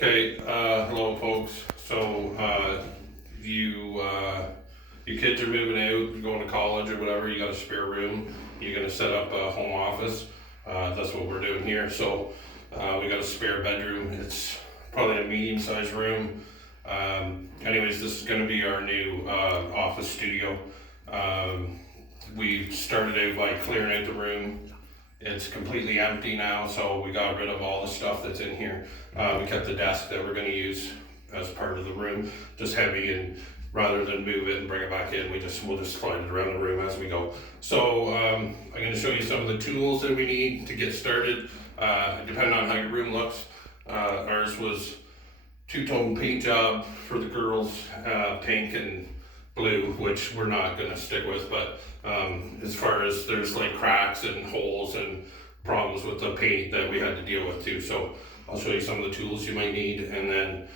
Okay, hello folks. So, your kids are moving out, going to college or whatever, you got a spare room, you're gonna set up a home office. That's what we're doing here. So, we got a spare bedroom. It's probably a medium-sized room. Anyways, this is gonna be our new, office studio. We started out by clearing out the room. It's completely empty now, so we got rid of all the stuff that's in here. We kept the desk that we're gonna use as part of the room, just heavy, and rather than move it and bring it back in, we'll just slide it around the room as we go. So I'm gonna show you some of the tools that we need to get started, depending on how your room looks. Ours was two-tone paint job for the girls, pink and blue, which we're not gonna stick with, but as far as there's like cracks and holes and problems with the paint that we had to deal with too. So I'll show you some of the tools you might need, and then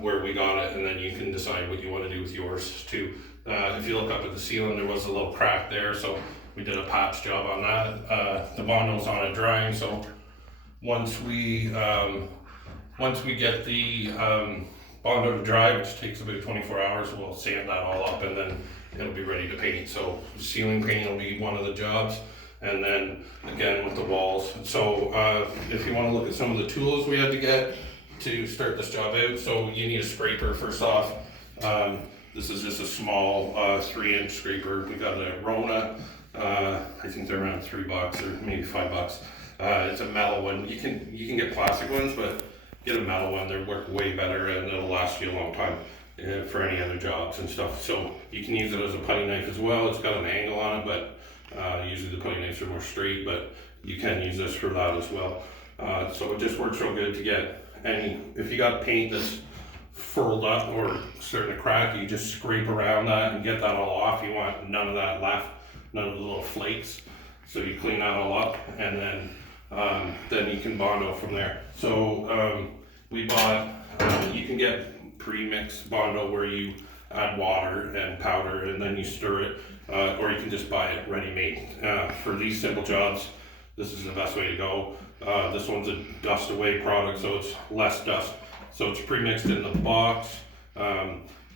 where we got it, and then you can decide what you want to do with yours too. If you look up at the ceiling, there was a little crack there, so we did a patch job on that. The Bondo's on it drying, so once we get the Bondo to dry, which takes about 24 hours, we'll sand that all up and then it'll be ready to paint. So ceiling paint will be one of the jobs, and then again with the walls. So if you want to look at some of the tools we had to get to start this job out, so you need a scraper first off. This is just a small 3-inch scraper. We got a Rona. I think they're around $3 or maybe $5. It's a metal one. You can get plastic ones, but get a metal one. They work way better and it'll last you a long time for any other jobs and stuff. So you can use it as a putty knife as well. It's got an angle on it, but usually the putty knives are more straight, but you can use this for that as well. So it just works real good to get any, if you got paint that's furled up or starting to crack, you just scrape around that and get that all off. You want none of that left, none of the little flakes. So you clean that all up, and then you can Bondo from there. So we bought, you can get pre-mixed Bondo where you add water and powder and then you stir it, or you can just buy it ready-made. For these simple jobs, this is the best way to go. This one's a dust away product, so it's less dust. So it's pre-mixed in the box.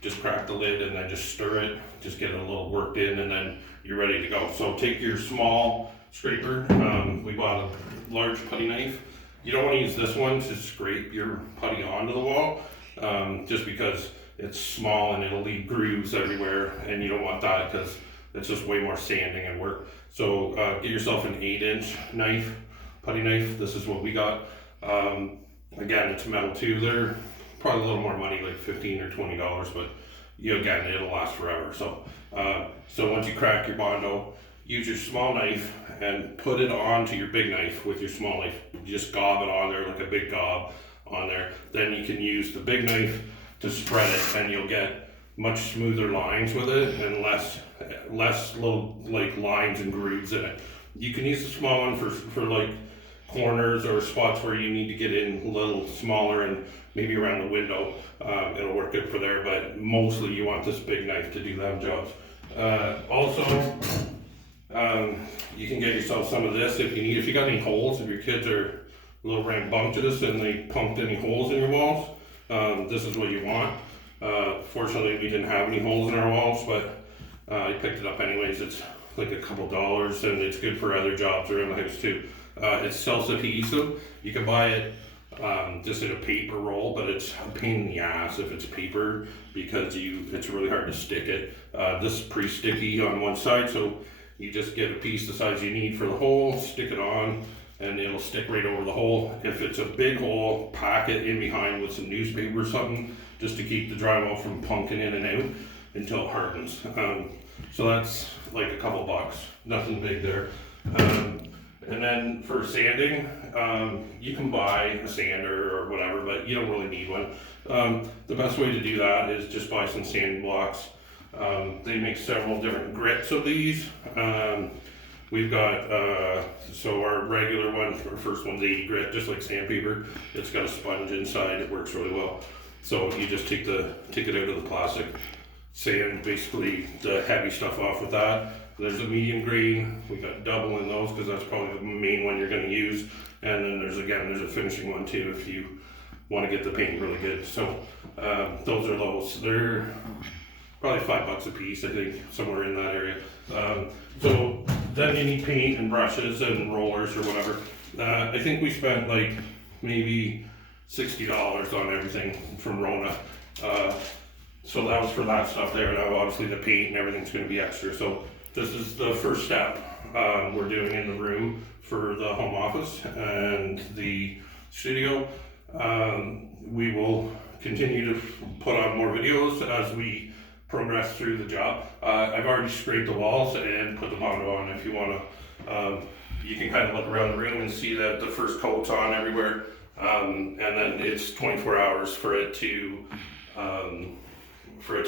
Just crack the lid and then just stir it, just get it a little worked in, and then you're ready to go. So take your small scraper. We bought a large putty knife. You don't want to use this one to scrape your putty onto the wall, just because it's small and it'll leave grooves everywhere, and you don't want that because it's just way more sanding and work. So get yourself an 8-inch knife, putty knife. This is what we got. Again, it's metal too. They're probably a little more money, like $15 or $20, but again, it'll last forever. So so once you crack your Bondo, use your small knife and put it onto your big knife with your small knife. You just gob it on there like a big gob on there. Then you can use the big knife to spread it, and you'll get much smoother lines with it and less little like lines and grooves in it. You can use the small one for like corners or spots where you need to get in a little smaller and maybe around the window. It'll work good for there, but mostly you want this big knife to do them jobs. Also, you can get yourself some of this if you need. If you got any holes, if your kids are a little rambunctious and they pumped any holes in your walls, this is what you want. Fortunately, we didn't have any holes in our walls, but I picked it up anyways. It's like a couple dollars, and it's good for other jobs around the house too. It's self-adhesive. You can buy it just in a paper roll, but it's a pain in the ass if it's paper because it's really hard to stick it. This is pretty sticky on one side, so you just get a piece the size you need for the hole, stick it on, and it'll stick right over the hole. If it's a big hole, pack it in behind with some newspaper or something, just to keep the drywall from punking in and out until it hardens. So that's like a couple bucks, nothing big there. And then for sanding, you can buy a sander or whatever, but you don't really need one. The best way to do that is just buy some sanding blocks. They make several different grits of these. We've got, so our regular one, our first one's 80 grit, just like sandpaper. It's got a sponge inside, it works really well. So you just take it out of the plastic, sand basically the heavy stuff off with that. There's a medium green, we got double in those because that's probably the main one you're going to use. And then there's a finishing one too if you want to get the paint really good. So those are those. They're probably $5 a piece, I think, somewhere in that area. So then you need paint and brushes and rollers or whatever. I think we spent like maybe $60 on everything from Rona. So that was for that stuff there. Now obviously the paint and everything's going to be extra. So this is the first step we're doing in the room for the home office and the studio. We will continue to put on more videos as we progress through the job. I've already scraped the walls and put the Bondo on. If you want to, you can kind of look around the room and see that the first coat's on everywhere. And then it's 24 hours for it to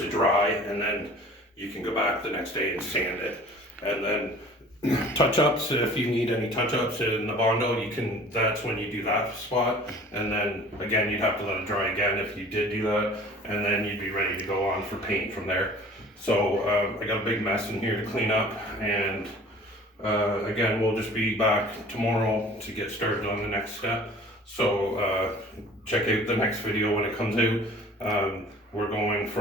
dry, and then you can go back the next day and sand it. And then touch-ups, if you need any touch-ups in the Bondo, you can, that's when you do that spot. And then again, you'd have to let it dry again if you did do that, and then you'd be ready to go on for paint from there. So I got a big mess in here to clean up, and again, we'll just be back tomorrow to get started on the next step. So check out the next video when it comes out. We're going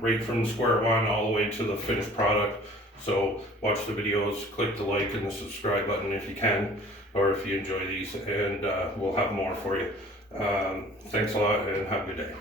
right from square one all the way to the finished product. So watch the videos, click the like and the subscribe button if you can, or if you enjoy these, and we'll have more for you. Thanks a lot and have a good day.